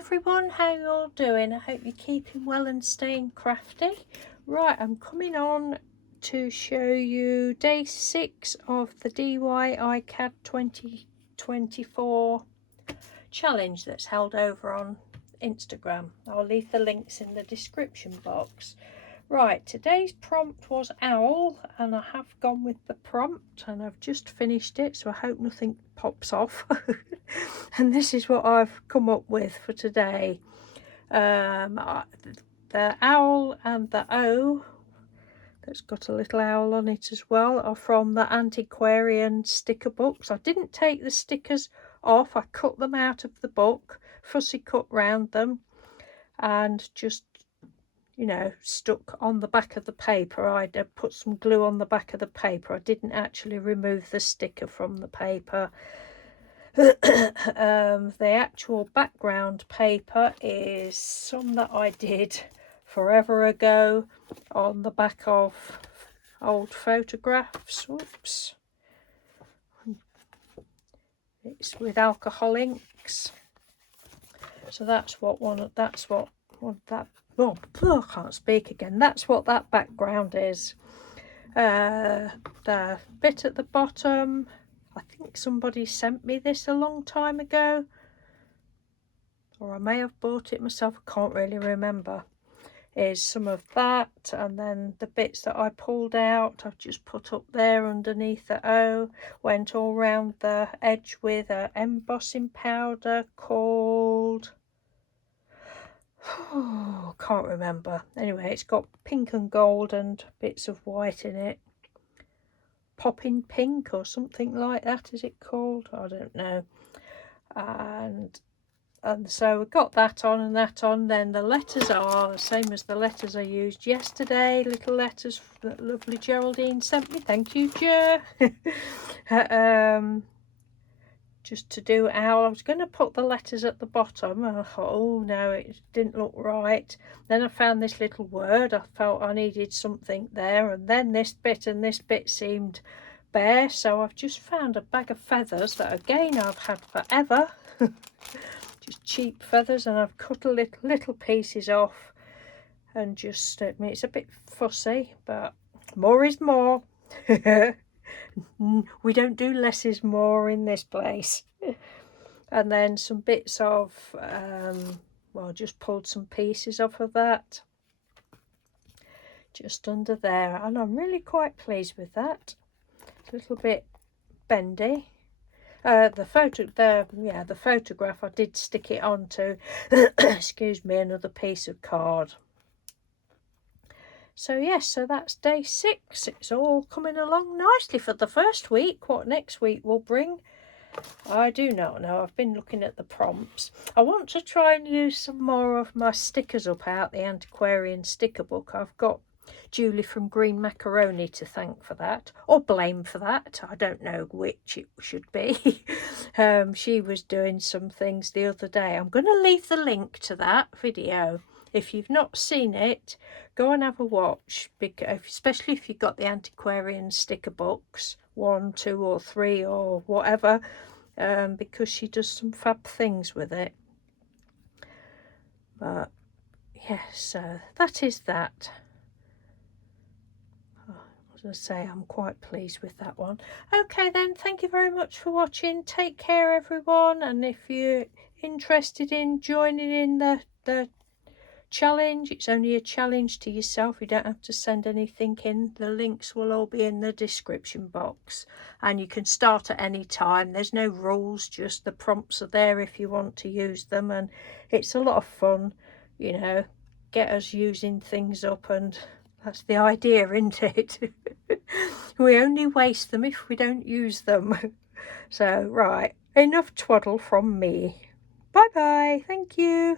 everyone, how you all doing? I hope you're keeping well and staying crafty. Right, I'm coming on to show you day 6 of the DIY-CAD 2024 challenge that's held over on Instagram. I'll leave the links in the description box. Right, today's prompt was owl, and I have gone with the prompt and I've just finished it, so I hope nothing pops off. And this is what I've come up with for today. The owl and the O that's got a little owl on it as well are from the antiquarian sticker books. I didn't take the stickers off, I cut them out of the book, fussy cut round them, and just, you know, stuck on the back of the paper. I'd put some glue on the back of the paper. I didn't actually remove the sticker from the paper. The actual background paper is some that I did forever ago on the back of old photographs. Oops. It's with alcohol inks. So that's what that oh, I can't speak again. That's what that background is. The bit at the bottom, I think somebody sent me this a long time ago, or I may have bought it myself, I can't really remember, is some of that, and then the bits that I pulled out I've just put up there underneath the O. Went all round the edge with a embossing powder called, oh, can't remember. Anyway, it's got pink and gold and bits of white in it. Popping pink or something like that, is it called? I don't know. And so we've got that on and that on. Then the letters are the same as the letters I used yesterday. Little letters that lovely Geraldine sent me. Thank you, Jer. Just to do owl. I was going to put the letters at the bottom. I thought, oh no, it didn't look right. Then I found this little word. I felt I needed something there, and then this bit and this bit seemed bare, so I've just found a bag of feathers that again I've had forever. Just cheap feathers, and I've cut a little pieces off, and just, I mean, it's a bit fussy, but more is more. We don't do less is more in this place. And then some bits of well, just pulled some pieces off of that just under there, and I'm really quite pleased with that. It's a little bit bendy. The photograph I did stick it onto excuse me, another piece of card. So yes, so that's day 6. It's all coming along nicely for the first week. What next week will bring, I do not know. I've been looking at the prompts. I want to try and use some more of my stickers up out the antiquarian sticker book. I've got Julie from Green Macaroni to thank for that, or blame for that. I don't know which it should be. She was doing some things the other day. I'm going to leave the link to that video. If you've not seen it, go and have a watch, because especially if you've got the antiquarian sticker books, 1, 2 or 3 or whatever, because she does some fab things with it. But yes, so that is that. As I say, I'm quite pleased with that one. Okay then, thank you very much for watching. Take care everyone, and if you're interested in joining in the challenge, it's only a challenge to yourself. You don't have to send anything in. The links will all be in the description box, and you can start at any time. There's no rules, just the prompts are there if you want to use them, and it's a lot of fun, you know, get us using things up, and that's the idea, isn't it? We only waste them if we don't use them. So right, enough twaddle from me. Bye bye, thank you.